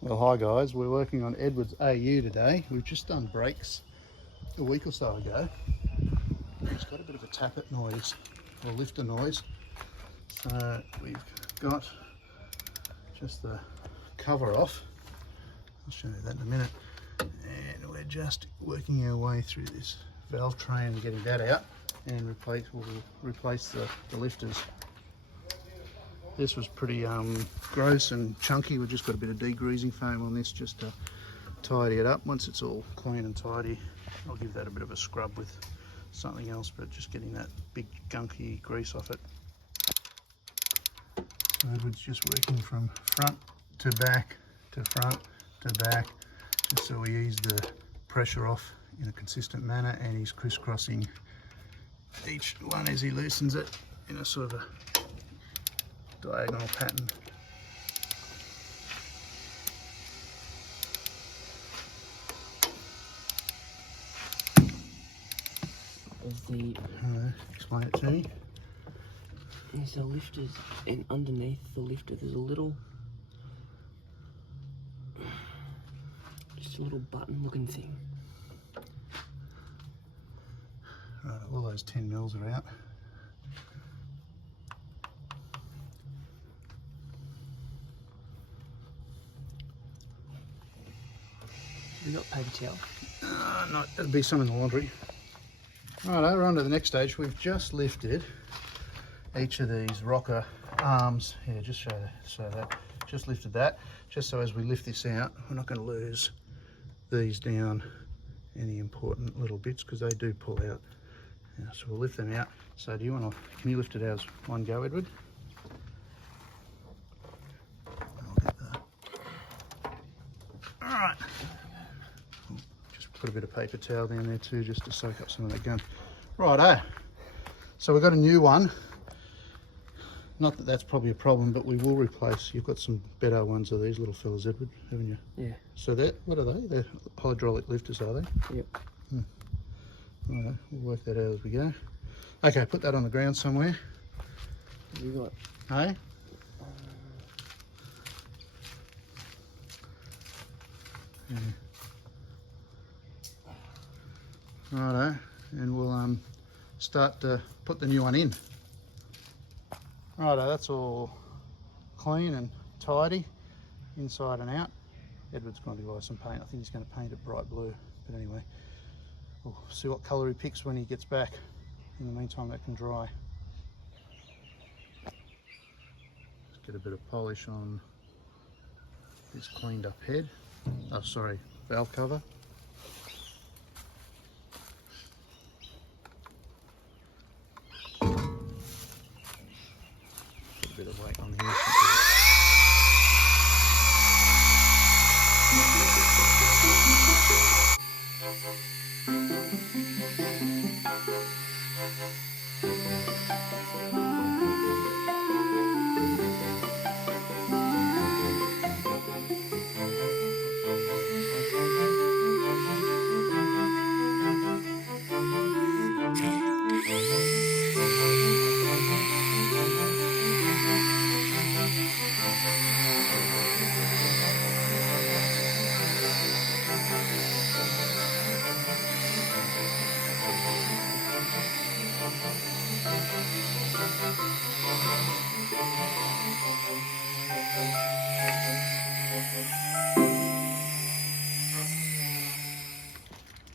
Well, hi guys, we're working on Edward's AU today. We've just done brakes a week or so ago. It's got a bit of a tappet noise, or lifter noise. So we've got just the cover off. I'll show you that in a minute. And we're just working our way through this valve tray and getting that out, and we'll replace the lifters. This was pretty gross and chunky. We've just got a bit of degreasing foam on this just to tidy it up. Once it's all clean and tidy, I'll give that a bit of a scrub with something else, but just getting that big gunky grease off it. So Edward's just working from front to back to front to back, just so we ease the pressure off in a consistent manner, and he's crisscrossing each one as he loosens it in a sort of a diagonal pattern. Explain it to me. There's the lifters, and underneath the lifter there's a little, just a little button looking thing. Right, all those 10 mils are out. You got paper towel? No, it'll be some in the laundry. Right, we're on to the next stage. We've just lifted each of these rocker arms. Here, just show that. Just lifted that, just so as we lift this out, we're not going to lose these down any important little bits, because they do pull out. Yeah, so we'll lift them out. So do you want to, can you lift it as one go, Edward? I'll get that. All right. Just put a bit of paper towel down there too, just to soak up some of that gum. Righto. So we've got a new one. Not that that's probably a problem, but we will replace. You've got some better ones of these little fellas, Edward, haven't you? Yeah. So what are they? They're hydraulic lifters, are they? Yep. Righto, we'll work that out as we go. Okay, put that on the ground somewhere. What have you got? Hey? Yeah. Righto, and we'll start to put the new one in. Righto, that's all clean and tidy, inside and out. Edward's going to buy some paint. I think he's going to paint it bright blue, but anyway, we'll see what colour he picks when he gets back. In the meantime, that can dry. Let's get a bit of polish on this cleaned up head. Oh, sorry, valve cover. A bit of weight on here.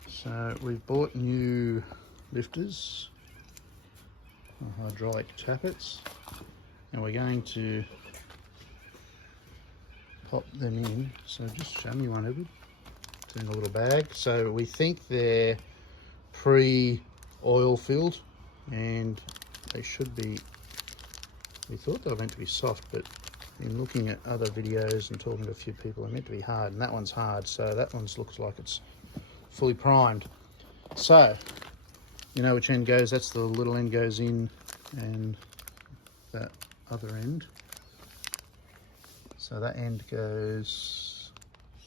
So we've bought new lifters, hydraulic tappets, and we're going to pop them in. So just show me one, Edward. It's in a little bag. So we think they're pre-oil filled, and they should be, we thought they were meant to be soft, but in looking at other videos and talking to a few people, they're meant to be hard, and that one's hard. So that one looks like it's fully primed. So you know which end goes, that's the little end goes in, and that other end, so that end goes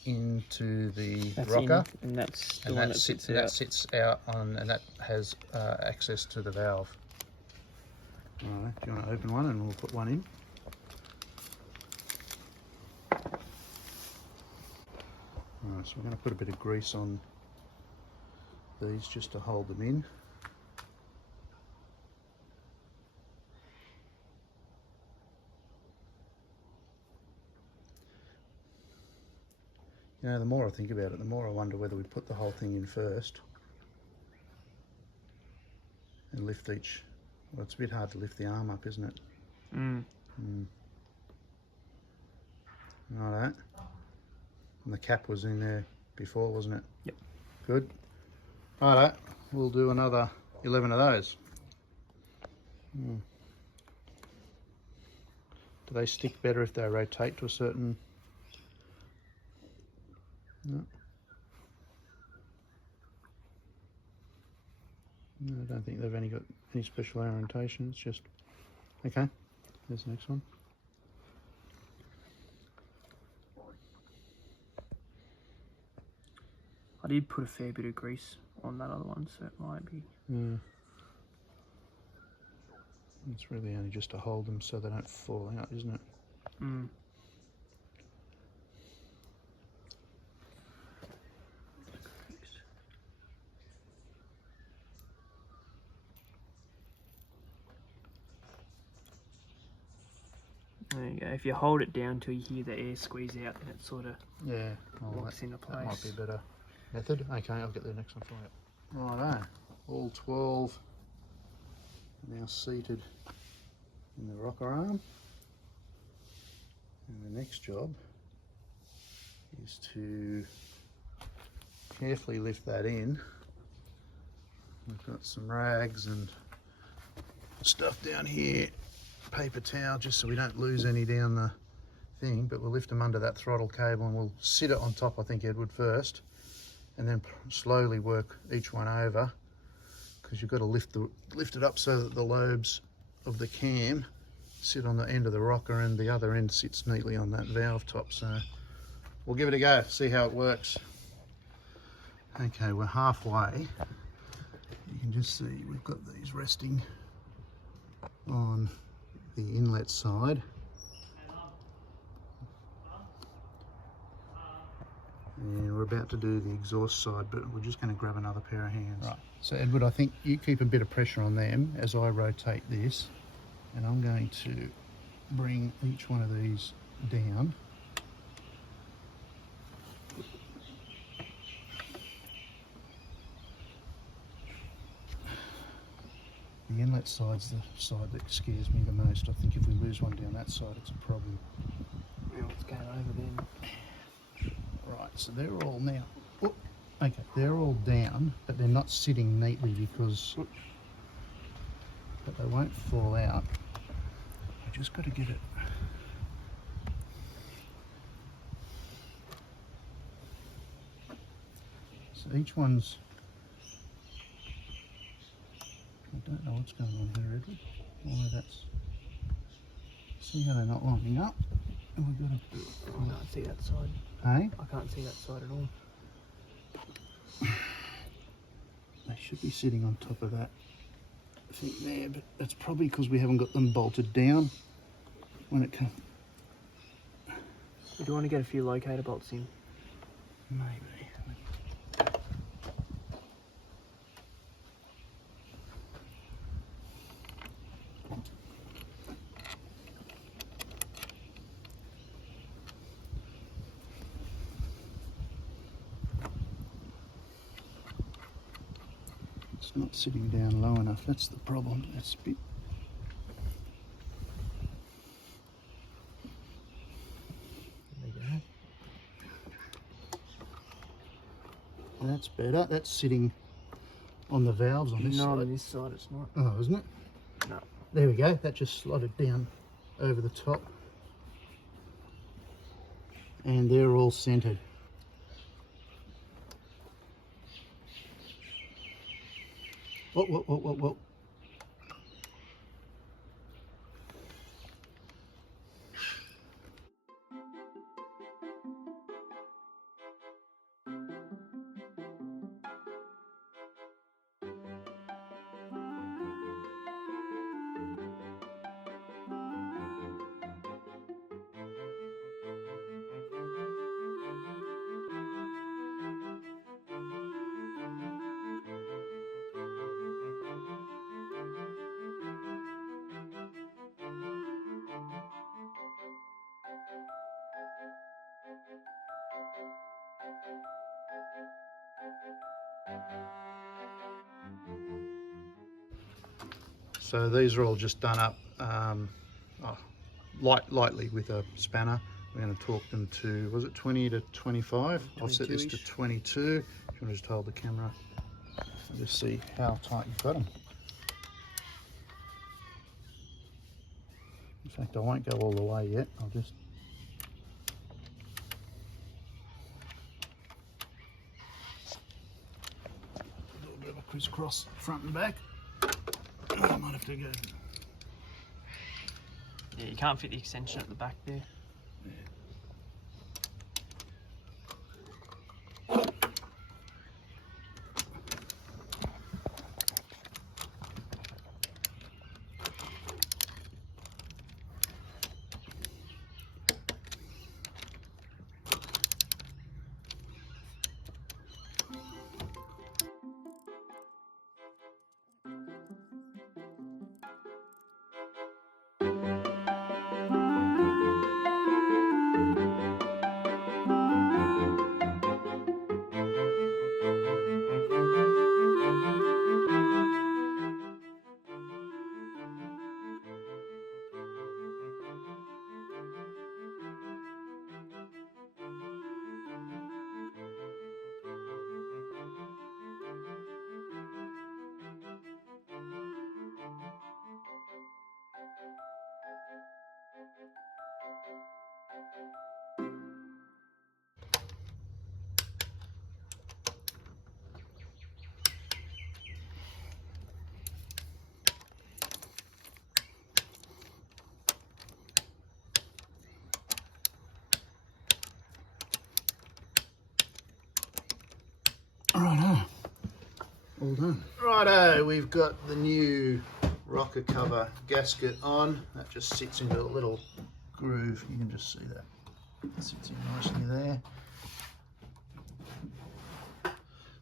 into the rocker, and that's the one that sits out on, and that has access to the valve. All right, do you want to open one and we'll put one in? So we're going to put a bit of grease on these just to hold them in. You know, the more I think about it, the more I wonder whether we put the whole thing in first and lift each. Well, it's a bit hard to lift the arm up, isn't it? Righto. And the cap was in there before, wasn't it? Yep. Good. Righto. We'll do another 11 of those. Do they stick better if they rotate to a certain... No. No, I don't think they've got any special orientation. It's just... Okay. There's the next one. I did put a fair bit of grease on that other one, so it might be... Yeah. It's really only just to hold them so they don't fall out, isn't it? There you go. If you hold it down till you hear the air squeeze out, then it sort of locks into place. That might be a better method. Okay, I'll get the next one for you. Righto, all 12 are now seated in the rocker arm. And the next job is to carefully lift that in. We've got some rags and stuff down here, paper towel, just so we don't lose any down the thing, but we'll lift them under that throttle cable and we'll sit it on top, I think, Edward, first, and then slowly work each one over, because you've got to lift it up so that the lobes of the cam sit on the end of the rocker and the other end sits neatly on that valve top. So we'll give it a go, see how it works. Okay, we're halfway. You can just see we've got these resting on the inlet side. And we're about to do the exhaust side, but we're just going to grab another pair of hands. Right, so Edward, I think you keep a bit of pressure on them as I rotate this, and I'm going to bring each one of these down. The inlet side's the side that scares me the most. I think if we lose one down that side, it's a problem. Yeah, what's going over then? Right, so they're all now, okay, they're all down, but they're not sitting neatly because, but they won't fall out. I just got to get it. So each one's, I don't know what's going on here, Edward. Why that's, see how they're not lining up? And we've got to, I can't see that side. hey? I can't see that side at all. They should be sitting on top of that thing there, but that's probably because we haven't got them bolted down when it comes. Do you want to get a few locator bolts in? Maybe. It's not sitting down low enough, that's the problem. That's a bit... There you go. That's better. That's sitting on the valves on this No, side. on this side it's not. Oh, isn't it? No. There we go. That just slotted down over the top. And they're all centered. Whoa. So these are all just done up lightly with a spanner. We're going to torque them to, was it 20 to 25? I'll set this to 22. You want to just hold the camera and just see how tight you've got them. In fact, I won't go all the way yet. I'll just a little bit of a crisscross front and back. I might have to go. Yeah, you can't fit the extension at the back there. Yeah. Righto, all done. Righto, we've got the new rocker cover gasket on. That just sits into a little groove. You can just see that. It sits in nicely there.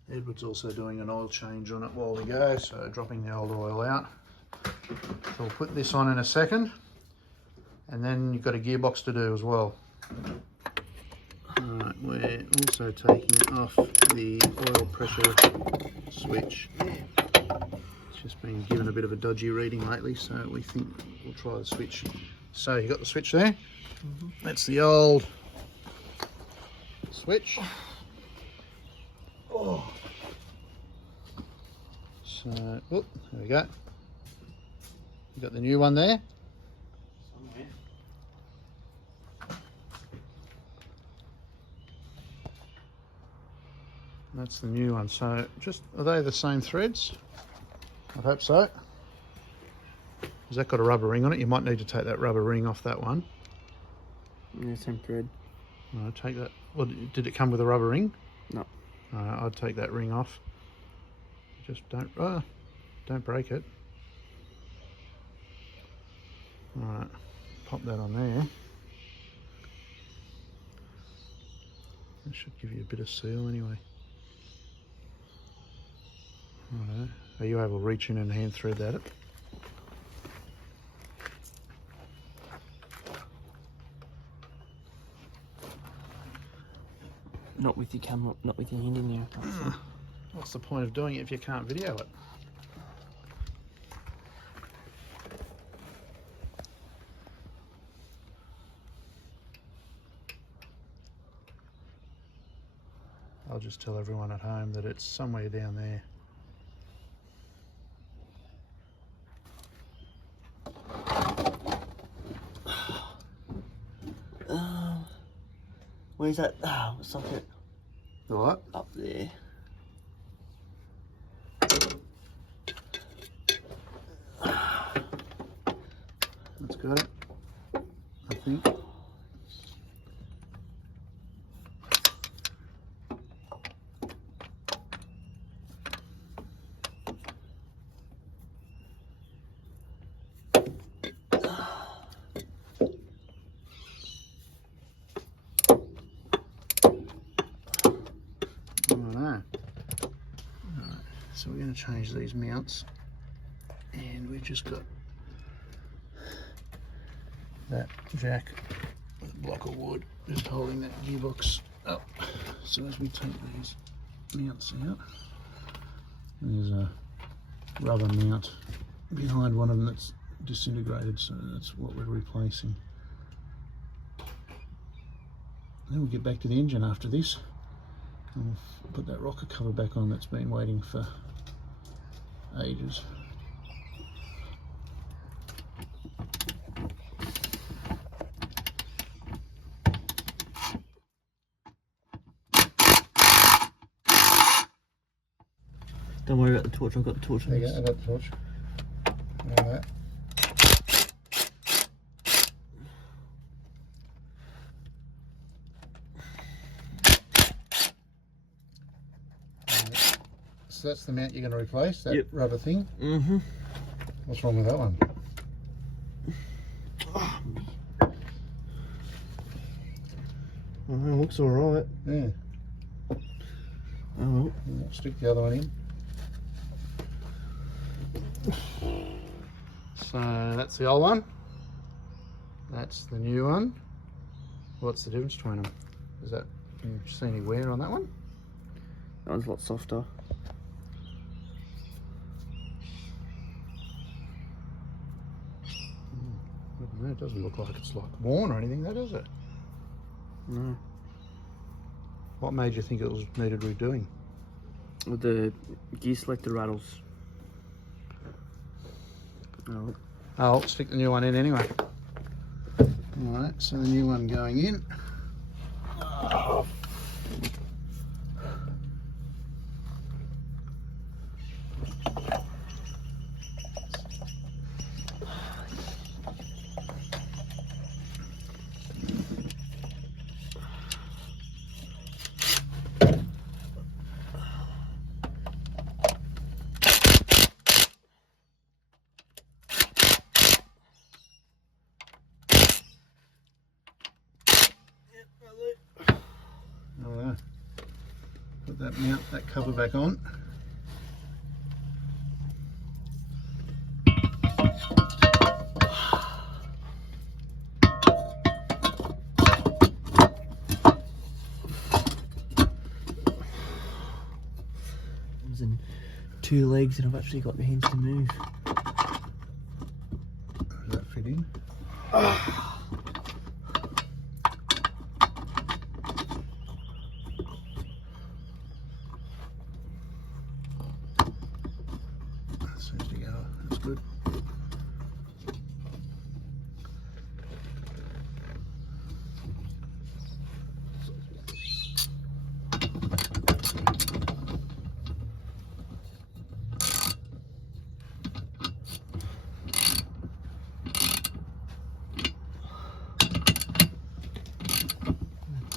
Edward's also doing an oil change on it while we go, so dropping the old oil out. So we'll put this on in a second, and then you've got a gearbox to do as well. Alright, we're also taking off the oil pressure switch. It's just been given a bit of a dodgy reading lately, so we think we'll try the switch. So you got the switch there? Mm-hmm. That's the old switch. Oh. So, whoop, there we go. You got the new one there? Somewhere. That's the new one. So, just are they the same threads? I hope so. Has that got a rubber ring on it? You might need to take that rubber ring off that one. Yeah, same thread. No, take that. Well, did it come with a rubber ring? No. I'd take that ring off. Just don't break it. All right, pop that on there. That should give you a bit of seal anyway. Righto. Are you able to reach in and hand thread that? Not with your camera, not with your hand in there. What's the point of doing it if you can't video it? I'll just tell everyone at home that it's somewhere down there. Where's that socket? The what? Up there. That's got it, I think. So we're going to change these mounts, and we've just got that jack with a block of wood just holding that gearbox up. So as we take these mounts out, there's a rubber mount behind one of them that's disintegrated, so that's what we're replacing. Then we'll get back to the engine after this. And we'll put that rocker cover back on that's been waiting for ages. Don't worry about the torch, I've got the torch. There you go, I've got the torch. Like that. So that's the mount you're going to replace, that rubber thing? Mm-hmm. What's wrong with that one? Oh, it looks alright. Yeah. Oh well. We'll stick the other one in. So that's the old one. That's the new one. What's the difference between them? Is that, can you see any wear on that one? That one's a lot softer. I don't know, it doesn't look like it's like worn or anything, does it? No. What made you think it was needed redoing? The gear selector rattles. Oh. I'll stick the new one in anyway. Alright, so the new one going in. Oh. Alright, put that mount, that cover back on. It's in 2 legs and I've actually got the hands to move. Does that fit in? Seems to go, that's good.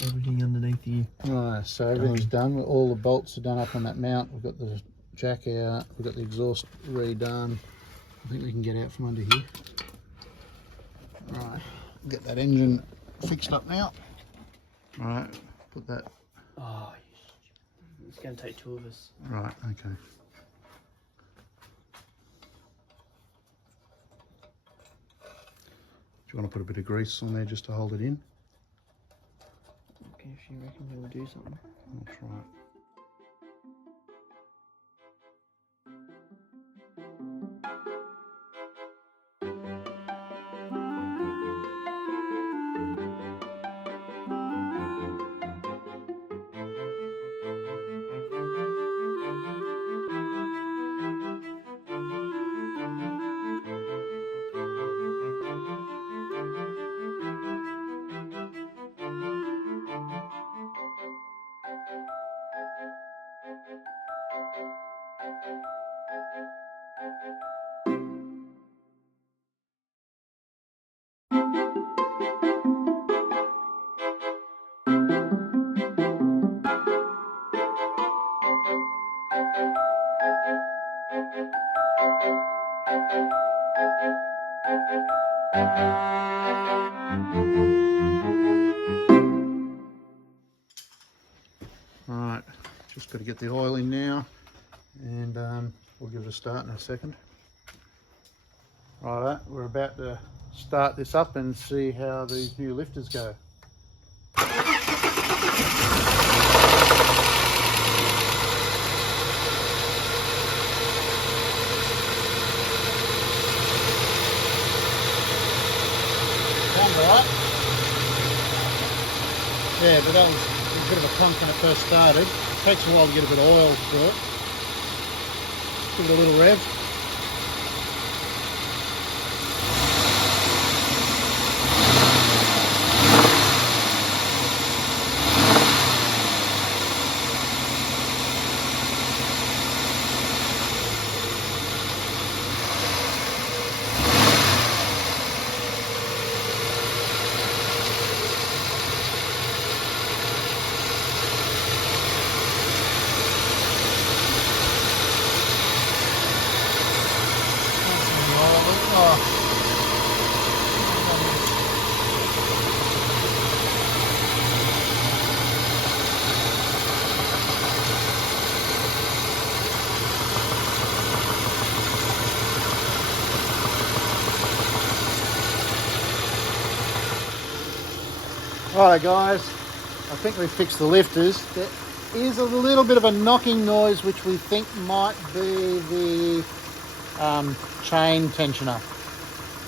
Everything underneath you. Alright, so everything's done. All the bolts are done up on that mount. We've got the jack out, we've got the exhaust redone. I think we can get out from under here. Right, get that engine fixed up now. Alright, put that. Oh, it's going to take 2 of us. Right, okay. Do you want to put a bit of grease on there just to hold it in? Okay, if you reckon we'll do something. I'll try it. Right, just got to get the oil in now, and we'll give it a start in a second. Righto, we're about to start this up and see how these new lifters go. Yeah, but that was a bit of a pump when it first started. It takes a while to get a bit of oil through it. Give it a little rev. Alright guys, I think we've fixed the lifters. There is a little bit of a knocking noise which we think might be the chain tensioner.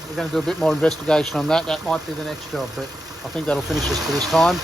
We're going to do a bit more investigation on that. That might be the next job, but I think that'll finish us for this time.